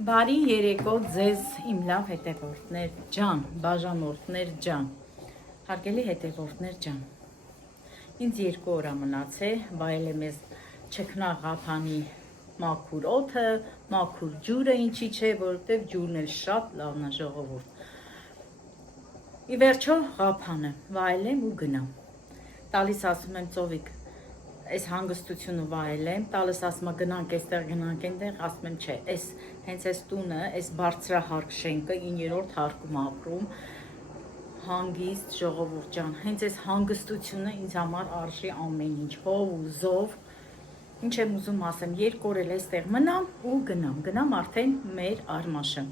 Բարի երեկո ձեզ իմ լավ հետևորդներ ջան, բաժանորդներ ջան, հարգելի հետևորդներ ջան։ Ինձ 2 օր մնացել, վայելեմ ես չքնաղ Ղափանի մաքուր օդը, մաքուր ջուրը, ինչի՞ չէ, որովհետև ջուրն էլ շատ լավն է ժողովուրդ։ Ի վերջո Ղափանը վայելեմ ու գնամ։ Տալիս ասում եմ ծովիկ, այս հանգստությունը վայելեմ, տալիս ասում գնանք այստեղ, գնանք այնտեղ, ասում եմ չէ, այս հենց այս տունը, այս բարձրահարկ շենքը 9-րդ հարկում ապրում, հանգիստ ժողովուրդ ջան, հենց այս հանգստությունը ինձ համար արժի ամեն ինչ, հով ու զով, ինչ եմ ուզում ասեմ, 2 օր էլ այստեղ մնամ ու գնամ արդեն մեր արմաշը։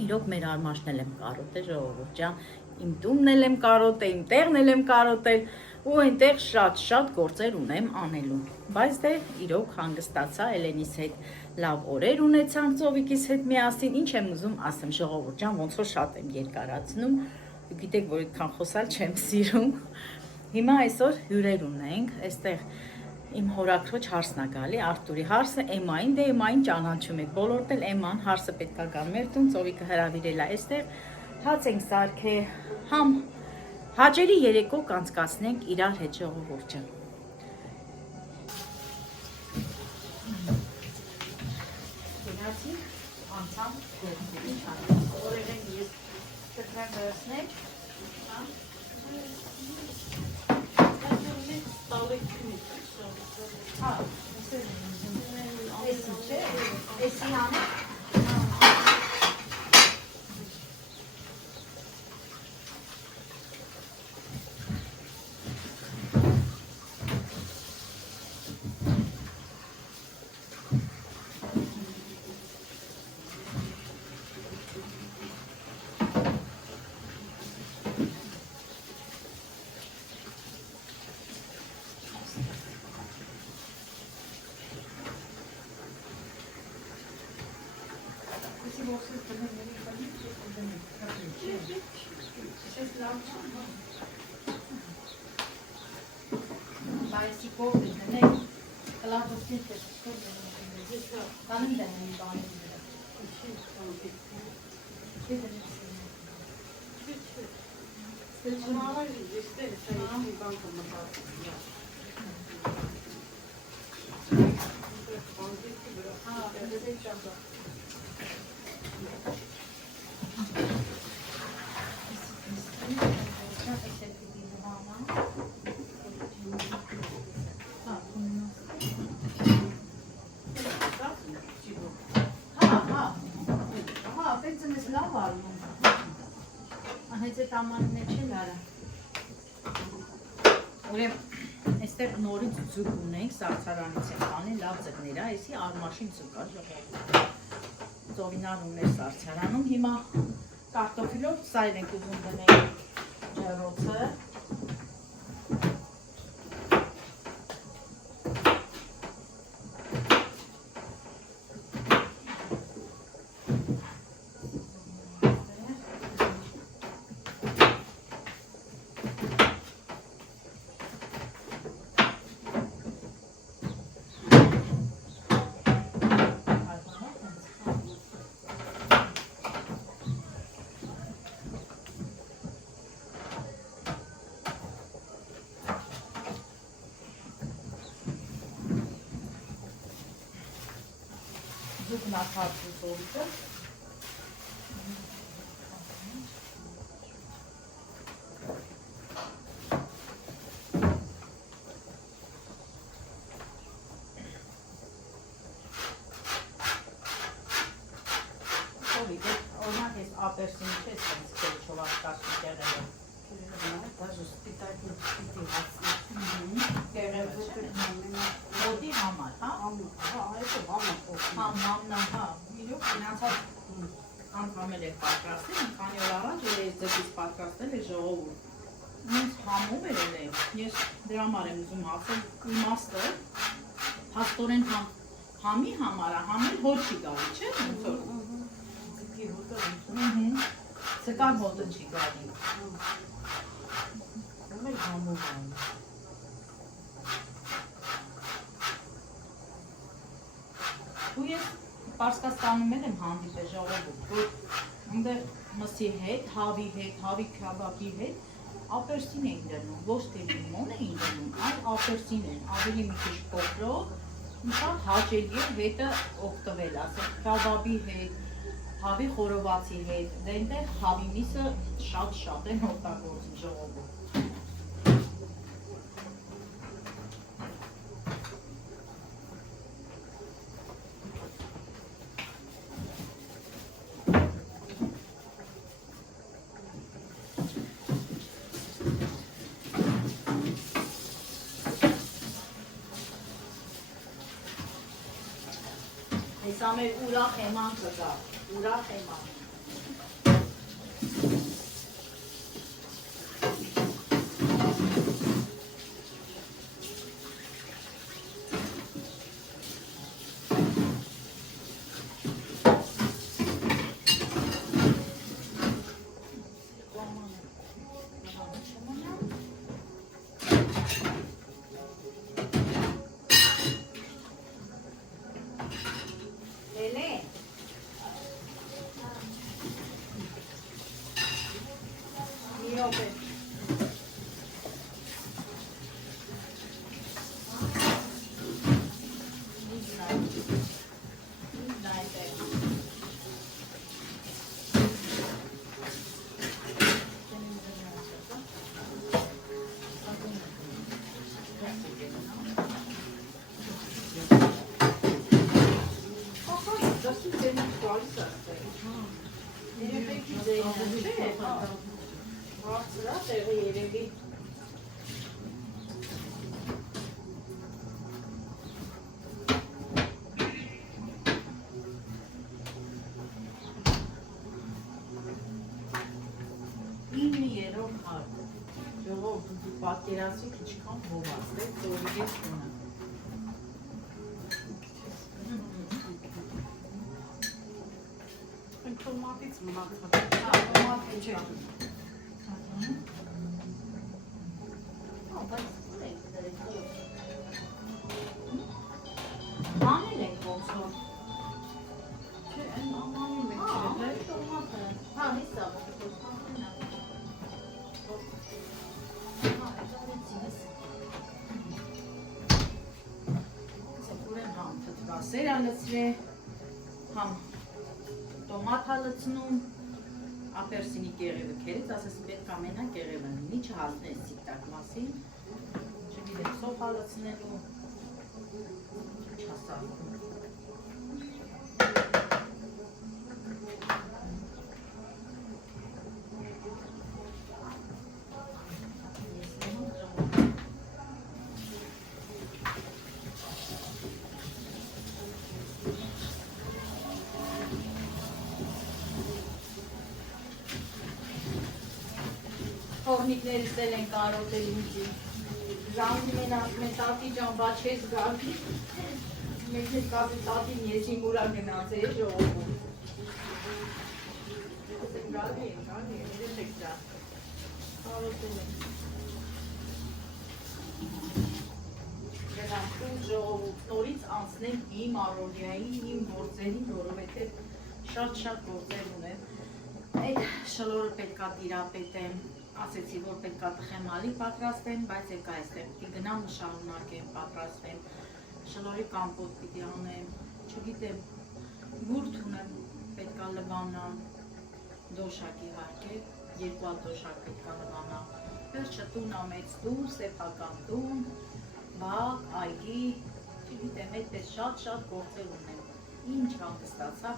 Իրոք մեր արմաշն էլ եմ կարոտել ժողովուրդ ջան, իմ տունն էլ եմ կարոտել, իմ տեղն էլ եմ կարոտել ու այնտեղ շատ գործեր ունեմ անելու։ Բայց դե իրոք հանգստացա, Էլենիս հետ լավ օրեր ունեցանք ծովիկիս հետ միասին, ինչ եմ ուզում ասեմ ժողովուրդ ջան, ոնց որ շատ եմ երկարացնում, գիտեք որ այդքան խոսալ չեմ սիրում։ Հիմա այսօր հյուրեր ունենք, այստեղ իմ հորաքրոջ հարսն է գալի, Արտուրի հարսը, Էմային, դե Էմային ճանաչում եք, բոլորդ էլ Էման հարսը պետք է գա մեր տուն, ծովիկը հրավիրել է այստեղ, հաց ենք սարքել, համ հաճելի երեկո կանցկացնենք իրար հետ ժողովուրդ ջան։ Գնացի անցամ գործի, ինչ անեմ, օրերեն ես կտրեմ վերցնել, Էսի անեք Բայց կողմը դնեք, կլատոսին տեսքով կանեմ դնեմ բանի Ուրեմն այստեղ նորից ձուկ ունենք, սարսարանից ենք անի, լավ ձկներ է, այսի արմաշին ձուկ է ժողովուրդ։ Ծովինան ուներ սարսարանում, հիմա կարտոֆիլով սայր ենք ուզում դնենք ջեռոցը։ Ձուկն ախարդու ծովիկը։ Ծովիկը, օրինակ ես ապերսինի չես տենց կերջով աշկաշի կեղելով։ Դաժը սպիտակի պիտի հոտի համար, հա? Համնա, հա, իրոք մնացած անգամել եք պատրաստել, մի քանի օր առաջ ես ձգից պատրաստել է ժողովուրդ։ Ինձ համով էր էլ ես դրա համար եմ ուզում ասել իմաստը, հաստորեն համի համար է, համել հոտ չի գալի, չէ՞, ոնց որ։ Ձգի հոտը Ձկան հոտը չի գալի։ Ում էլ համով անի։ Ու ես Պարսկաստանում եմ հանդիպել ժողովուրդ, որ այնտեղ մսի հետ, հավի քաբաբի հետ ապերսին էին դնում, ոչ թե լիմոն էին դնում, այլ ապերսին են, ավելի մի քիչ փոքրով, շատ հաճելի է հետը օգտվել, ասենք քաբաբի հետ, հավի խորովածի հետ, դե այնտեղ հավի միսը շատ են օգտագործում ժողովուրդ։ Հեսա մեր ուրախ էման կգա, ուրախ էման։ Պատկերացրեք ինչքան հովաց է ծորիգես տունը։ Տոմատից մնացած։ Տոմատը չէ։ Անել եք ոնցով։ Չէ, այն ամանի մեջ է, տոմատը։ Հա, հեսա, սերա լցրե, համ տոմատ հալցնում, ապերսինի կեղևը կերից, ասես պետք ամենա կեղևը լինի, չհասնես սիկտակ մասին, չգիտեմ սով հալցնելու, չասարվում։ Հորնիկներս էլ են կարոտել ինձի, ժանգում են ասում են տատի ճան բա չես գալի, մեկ ես կապի տատին ես իմ ուրա գնաց է ժողովում։ Ասեմ գալի են, իրեն եք դա, կարոտել են։ Գնանք ու ժողովում, նորից անցնենք իմ առօրյային, իմ գործերին, որովհետև շատ գործեր ունեմ, այդ շլորը պետքա տիրապետեմ, ասեցի, որ պետքա տխեմալի պատրաստեմ, բայց եկա այստեղ պիտի գնամ շարունակեմ, պատրաստեմ, շլորի կամպոտ պիտի անեմ, չգիտեմ, գուրդ ունեմ, պետքա լվանամ, դոշակ իհարկե, 2 հատ դոշակ պետքա լվանամ, վերջը տուն ամեց տուն, սեփական տուն, բակ, այգի, չգիտեմ, այդպես շատ գործեր ունեմ, ինչ հանգստացա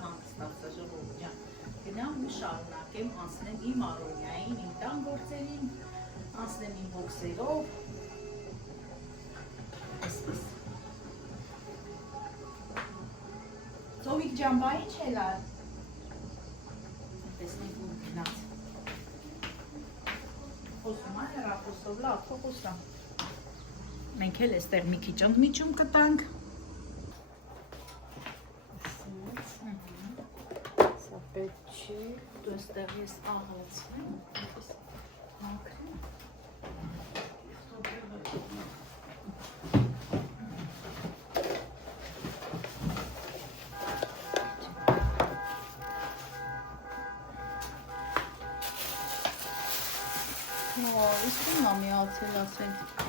ժողովուրդ ջան։ Գնամ ու շարունակեմ, անցնեմ իմ առօրյային, իմ տան գործերին, անցնեմ իմ հոգսերով, այսպես։ Ծովիկ ջան, բա ինչ էլ ար։ Տեսնենք ու գնաց։ Խոսում ա հեռախոսով, լավ, խոսա։ Մենք էլ էստեղ մի քիչ ընդմիջում կտանք։ Պետք չի, դու այստեղ ես աղացնեմ, այդպես մաքրեմ։ Ասենք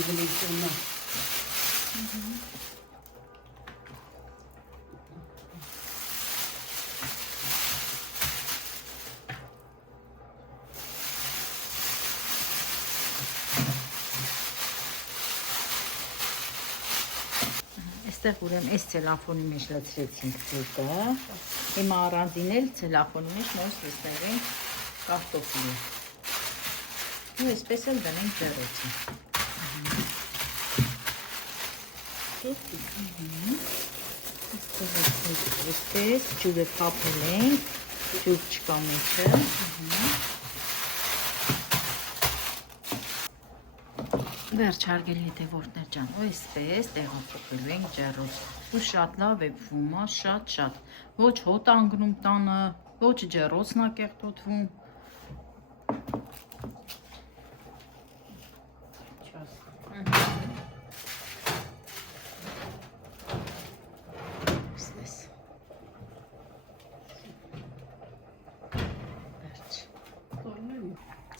Evolution. Այստեղ ուրեմն այս ցելոֆոնի մեջ լցրեցինք ձուկը։ Հիմա առանձին էլ ցելոֆոնի մեջ նորից լցնենք կարտոֆիլը։ Ու այսպես էլ դնենք ջեռոցը։ Այսպես ջուրը թափել ենք, ջուր չկա մեջը։ Վերջ հարգելի հետևորդներ ջան, ու այսպես տեղափոխվելու ենք ջեռոց։ Ու շատ լավ է փումը, շատ։ Ոչ հոտ անգնում տանը, ոչ ջեռոցն է կեղտոտվում։ Այսպես։ Վերջ։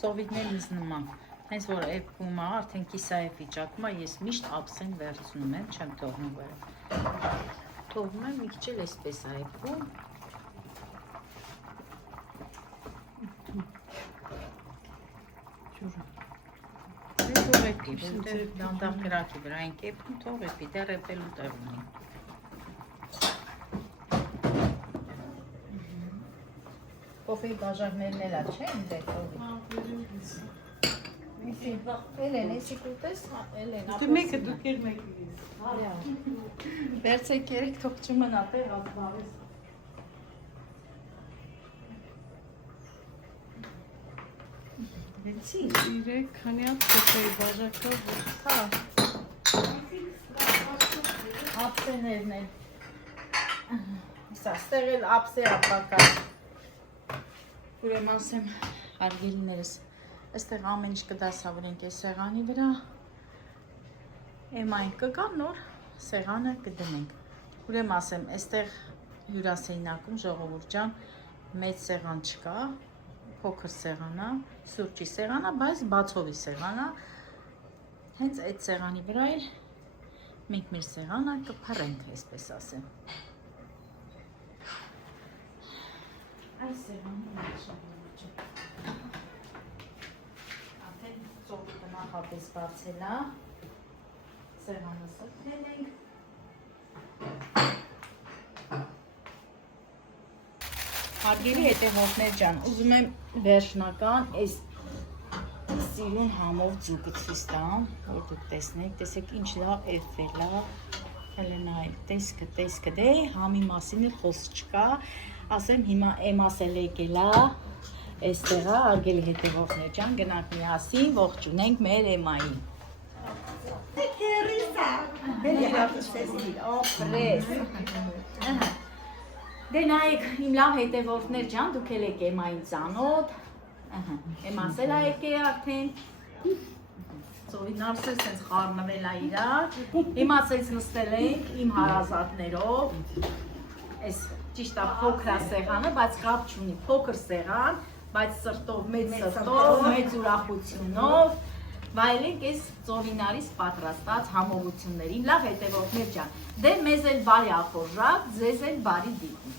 Ծովիդներ ինձ նման։ Հենց որ էպում է, արդեն կիսայև վիճակում է, ես միշտ ափսեն վերցնում եմ, չեմ թողնում վրա։ Թողնում եմ մի քիչ էլ այսպես է էպում։ Դե թող էպի, որտեղ դանդաղ գրակի վրա ենք էպում, թող էպի, դեռ էպելու տեղ ունի։ Կոֆեի բաժակներն էլ է, չէ՞, ինձ է թողի։ Էլեն, էսի կուտես, Էլեն, Դե մեկը դուք եր մեկը։ Վերցեք երեք թող չմնա տեղ ատվարես։ Վեցի։ 3 քանի հատ կոֆեի բաժակով։ Հա։ Ափսեներն են։ Սա ստեղ էլ ափսե ապակա։ Ուրեմն ասեմ, հարգելիներս, այստեղ ամեն ինչ կդասավորենք այս սեղանի վրա։ Էմայն կգա նոր սեղանը կդնենք։ Ուրեմն ասեմ, այստեղ հյուրասենյակում ժողովուրդ ջան մեծ սեղան չկա, փոքր սեղան է, սուրճի սեղան է, բայց բացովի սեղան է։ Հենց այդ սեղանի վրա էլ մենք մեր սեղանը կփռենք, այսպես ասեմ։ Այս սեղանի մեջ է։ Արդեն ծովը նախապես բացել է, սեղանը սրբել ենք։ Հարգելի հետևորդներ ջան, ուզում եմ վերջնական այս սիրուն համով ձուկը ցույց տամ, որ դուք տեսնեք, տեսեք ինչ լավ էրվել է, հելենայ, տեսքը, դե համի մասին էլ խոսք չկա, ասեմ հիմա էմասել եկել է, այստեղ է, հարգելի հետևորդներ ջան, գնանք միասին, ողջունենք մեր էմային։ Դե նայեք, իմ լավ հետևորդներ ջան, դուք էլ եք էմային ծանոթ, էմասել է եկե արդեն, ծովին արսել սենց խարնվել է իրար, հիմա սենց նստել ենք իմ հարազատներով, այս ճիշտ է փոքր է սեղանը, բայց կապ չունի, փոքր սեղան, բայց սրտով, մեծ ուրախությունով, վայելենք այս ծովինարից պատրաստած համովություններին, լավ հետևորդներ ջան, դե մեզ էլ բարի ախորժակ, ձեզ էլ բարի դիտում։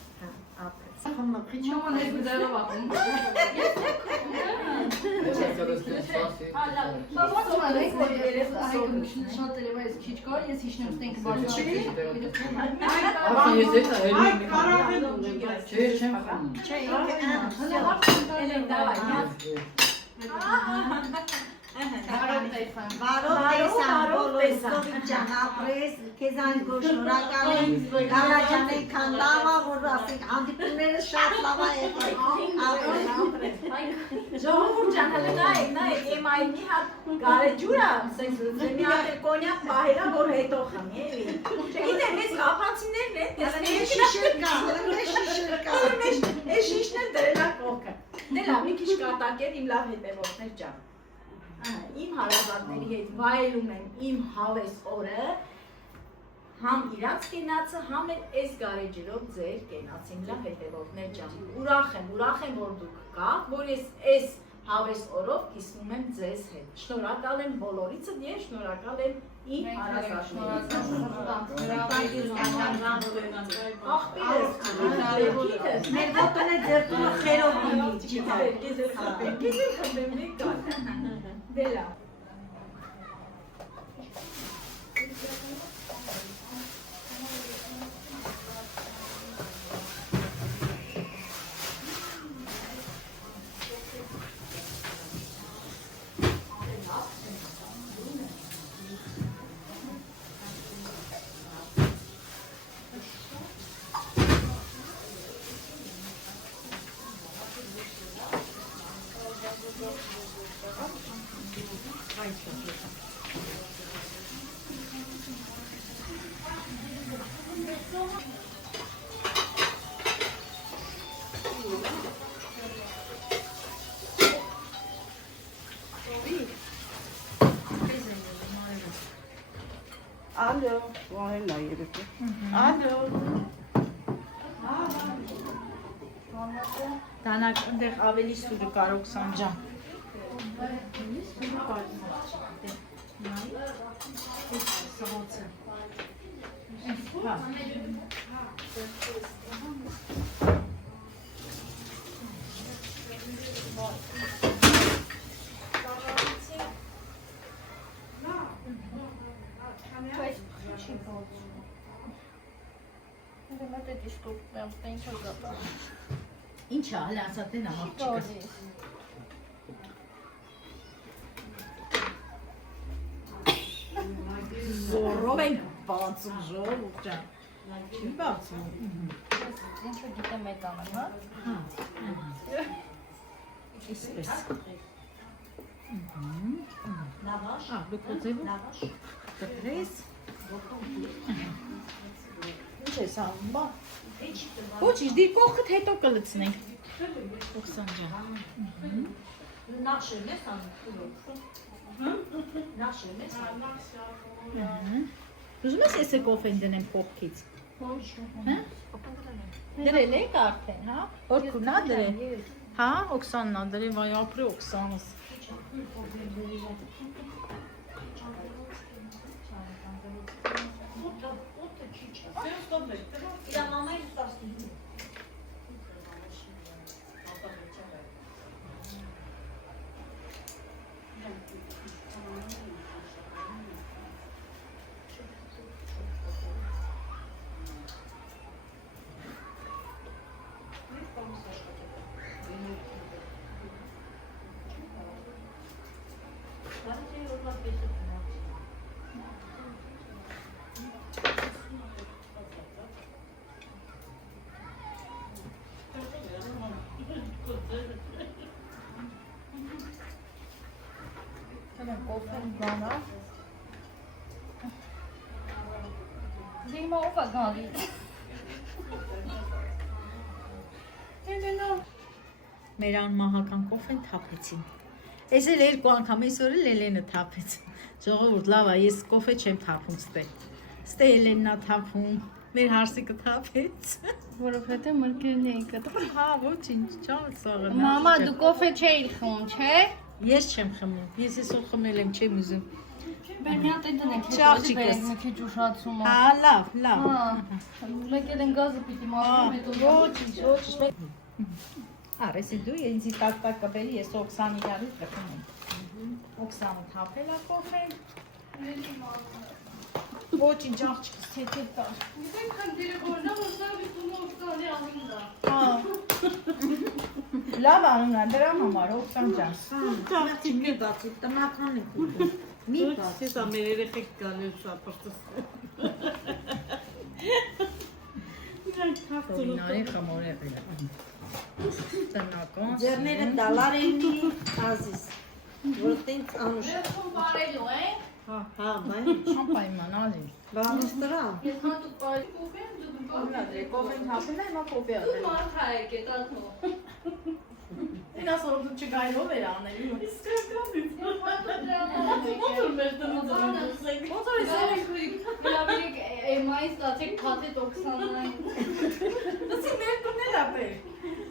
Ապրես, քեզանից գոհ շնորհակալ եմ, Գալաջանեն քան լավ ա, որ ասենք հանդիպումները շատ լավ ա եղել։ Ժողովուրդ ջան, հələ նայեք, իմ այնի հատ գարեջուրա, ասենք մի հատ կոնյակ պահերա, որ հետո խմի, էլի։ Չգիտեմ, ես ղափացիներն են, ես Շիշեր կա, Այս շիշն էլ դրելա կողքը։ Դե լավ, մի քիչ կատակեր իմ լավ հետևորդներ ջան։ Իմ հարազատների հետ վայելում եմ իմ հավես օրը, համ իրանց կենացը, համ էլ այս գարեջրով ձեր կենաց իմ լավ հետևորդներ ջան։ Ուրախ եմ, որ դուք կաք, որ ես այս հավես օրով կիսվում եմ ձեզ հետ։ Շնորհակալ եմ բոլորիցդ եւ շնորհակալ եմ իմ հարազատներին։ մեր ոտոնը ձերտումը խերով ունի, Դե լավ։ Ալո, վահել նա երեկը։ Ալո։ Դանակ այնտեղ ավելի սուրը կարող Սանջան։ Ինչա, հələ ասատեն աղջիկս։ Զորով ենք բացում, ժողովուրդ ջան։ Չի բացում։ Ինչ-որ գիտեմ այդ անեմ, հա։ Իսպես։ Դուք ուզեու։ Կտրես։ Ինչ ես անում, բա։ Ոչինչ, դի կողքդ հետո կլցնենք։ Օքսան ջան։ Նախշերն ես անում։ Ուզում ես ես կոֆեն դնեմ կողքից։ Հա։ Դրել եք արդեն, հա։ Որ քունա դրել։ Հա, Օքսանն ա դրել, վայ ապրի Օքսանս։ Կոֆեն բանա։ Դիմա ով է գալի։ Մեր անմահական կոֆեն թափեցին։ Ես էլ երկու անգամ այս օրը Լելենը թափեց։ Ժողովուրդ լավ է, ես կոֆե չեմ թափում ստե։ Ստե Լելենն է թափում, մեր հարսիկը թափեց։ Որովհետև մրգերն էին կտրում։ Հա, ոչինչ, չա սաղը։ Մամա, դու կոֆե չէիր խմում, չէ՞։ Ես չեմ խմում, ես այսօր խմել եմ, չեմ ուզում։ Բեր մի հատ դնենք, Չաղջիկս։ հետո մի քիչ ուշացումը։ Հա, լավ, լավ։ Հա, մեկ էլ են գազը պիտի մաքրում, հետո Ոչինչ։ Արես դու ինձի տակ կբերի, ես Օքսանի դարից կխմեմ։ Օքսանը թափել է կոֆեն։ Ոչինչ աղջիկս թեթև տար։ Գիտեք, քան դերը որնա, որ սա վիթունը Օքսանի անունն է։ Հա։ Լավ անում են դրա համար Օքսան ջան։ Ծաղկի մի բացի, տնական եք ուտում։ Մի բացի։ Ես ամեր երեխեք գալու սապարտս։ Իրանք քարտուրը Ինարի խմոր եղել է։ Տնական։ Ձերները դալար են ազիս։ Որտենց անուշ։ բարելու է։ Հա, բանի։ Շամպայն ալի։ Բանուս դրա։ Ես հատուկ բարի կոֆե եմ դու կոֆե։ Կոֆեն հապում է, մա կոֆե Դու ալի։ մարդ հայք է տատնո։ Ինա սորում դու չգայլով էր անելու։ Ո՞նց մեր տնից Ոնց որ ես գլավիկ էմայից դատեք քաթետ Օքսանային։ Դասի մեր տունել ապե։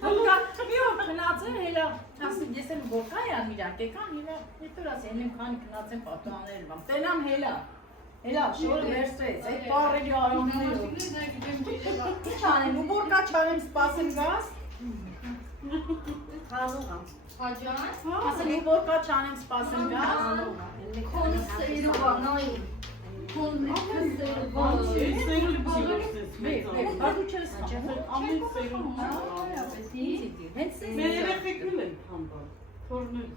Հոկա մի օր քնածել հելա, ասում ես եմ ողքա յան իրակ եկան հելա, հետո ասի ելեմ քանի քնածեմ պատուանել բամ։ Տենամ հելա։ Հելա շորը վերցրեց, այդ բարերի արամներով։ Ինչ անեմ, ու ողքա չանեմ սպասեմ գաս։ Խանուղա։ Հաջան։ Ասեմ ու ողքա չանեմ սպասեմ գաս։ Քոնը սերուանայի։ Քոնը սերուանայի։ Բա դու չես խաղում։ ամեն սերուն։ Հենց Մեր երեխեքն են խամբար։ Թորներ։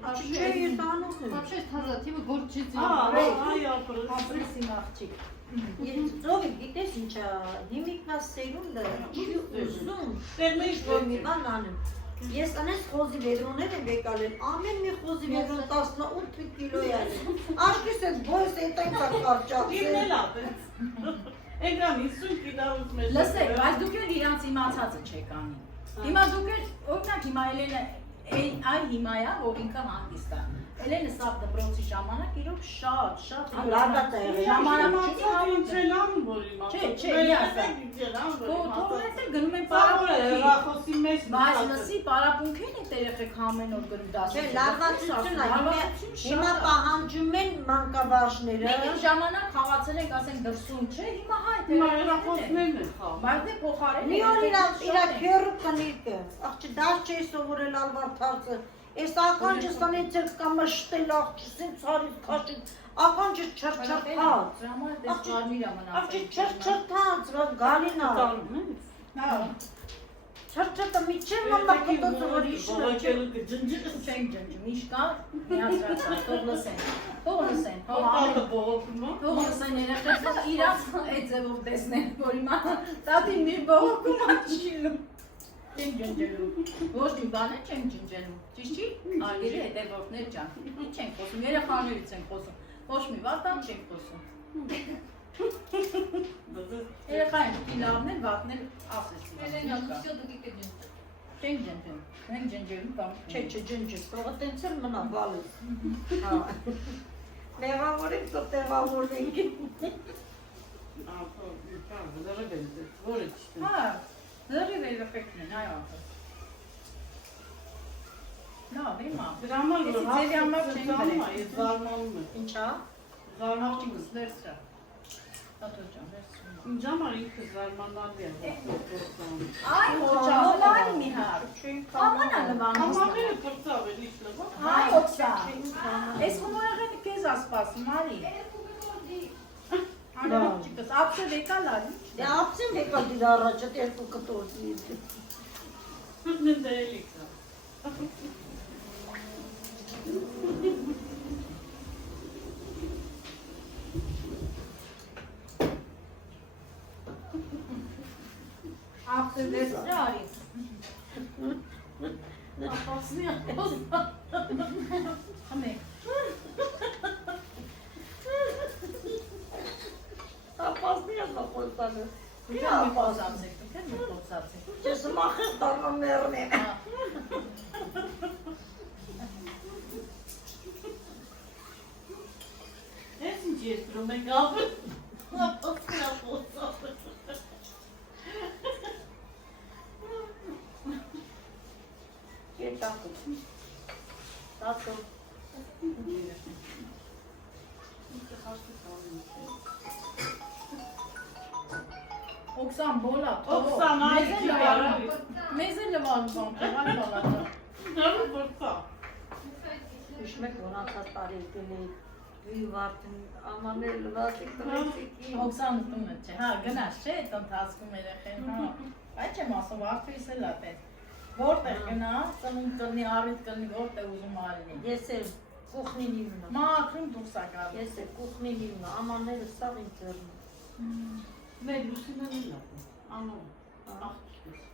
Չէ, ես անուղ եմ։ Вообще таза типа горчица։ Այ ապրես։ ապրեսին աղջիկ։ Ես ծովի գիտես ինչա, հիմիկնա սերունդը չի ուզում։ Տեղնեից Որ մի բան անեմ։ Ես անես խոզի վեդրոներ եմ եկալել, ամեն մի խոզի վեդրոն 18 կիլո է ալել։ Աշկիս էս բոյս էտ այն կար կարճացել։ Իրնել ապրես։ Էգրամ 50 կիլոուց մեր։ Լսեք, բայց դուք էլ իրանց իմացածը չեք անի։ Հիմա դուք էլ, օրինակ հիմա Էլենը այ հիմա է, որ ինքը հանգիստ է։ Էլենը սա դպրոցի ժամանակ իրոք շատ Լարդատ է եղել։ ժամանակի Ինչելան որ իմա։ Չէ, միասին։ Թողնես էլ գնում են պարապունքի։ Ռախոսի մեջ։ Բայց լսի, պարապունքին է երեխեք ամեն օր գնում դասի։ Չէ, լարվածություն է, հիմա պահանջում են մանկաբարձները։ Մենք այն ժամանակ խաղացել ենք, ասենք դրսում, չէ, հիմա հայ Հիմա ռախոսներն են խաղ։ Բայց դե փոխարեն։ Մի օր իրա քերու կնիկը, աղջի դաշ չի սովորել ալվարդարցը, ես ականջս տնեցել կամ շտել աղջիսին ցարից քաշել, ականջը չրչրթաց, աղջի չրչրթաց, գալինա, Հա, չրչրթը միջև մամակոտոց որ իշն է, Ջնջիկը չենք ջնջում, իշկա, միացրած, թող լսեն, թող Ոտալը բողոքում է։ Թող լսեն երեխեքը իրանց այդ ձևով տեսնեն, որ հիմա տատին մի բողոքում աչիլում։ Չենք ջնջելու, ոչ մի բան չենք ջնջելու, ճիշտ չի, արգելի հետևորդներ ջան, ինչ ենք խոսում, երեխաներից ենք խոսում, ոչ մի վատան չենք խոսում։ Երեխային պիտի լավներ, վատներ ասեցին։ Էլենա, դու всё դուք եք ջնջ։ Չենք ջնջում, մենք ջնջելու կամ չէ ջնջես, թողը տենցել մնա բալես, մեղավորենք տո տեղավորենք, Որը ճիշտ է։ Հա, լրիվ երեխեքն են, այ ախր։ Լավ, հիմա։ Դրա համար որ Ձերի համար չեն զարմանում գրել։ է, ես զարմանում եմ։ ինչա, Զարմանում Աղջիկս եմ։ վերցրա։ Ատո ջան, վերցրու։ Ինձ համար ինքը զարմանալի է։ Այ ոչաղլայ մի հար։ Ամանա լվանում։ Համաղերը փրծավ էլ ինչ լվա։ Այ օքսա։ Էս հումորեղենը քեզ ասպասում, արի։ Արա աղջիկս, ապսը վեկալ արի։ դե ապսին եկալ դիր առաջը երկու կտորձի, Մեն դելիք է։ Ապսը վերցրա արի։ Ապասնի ապոսա։ Համե։ ապասնի ես ապոսանը, Դու մի խոսացեք, դու մի խոսացեք։ չես մախես դարնա մերն է, Ես ինչ ես դրում ենք ապրել։ Ապոսնի ապոսավ։ կետակը, տատո, Օքսան բոլա, Օքսան, այ մեզ է լվանում բան, թողալ բալատը։ Դարու փրծա։ հիշում եք որ անցած տարի եկել էի վի վարդին ամաներ լվացիկ տրեցիքի, Օքսան ուտում է, չէ, հա, գնաց, չէ, այդ ընթացքում երեխեն, հա, այդ չեմ ասում, արդույս էլ ատեց, Որտեղ գնա, ծնունդ կլնի, առիթ կլնի, որտեղ ուզում ալնի։ Ես եմ կուխնին իմնա։ Մաքրում դուրս է գալու։ Ես եմ կուխնին իմնա, ամանները սաղ ինձ ձեռնում։ Մեր Լուսինան լավ է, անով, աղջիկս։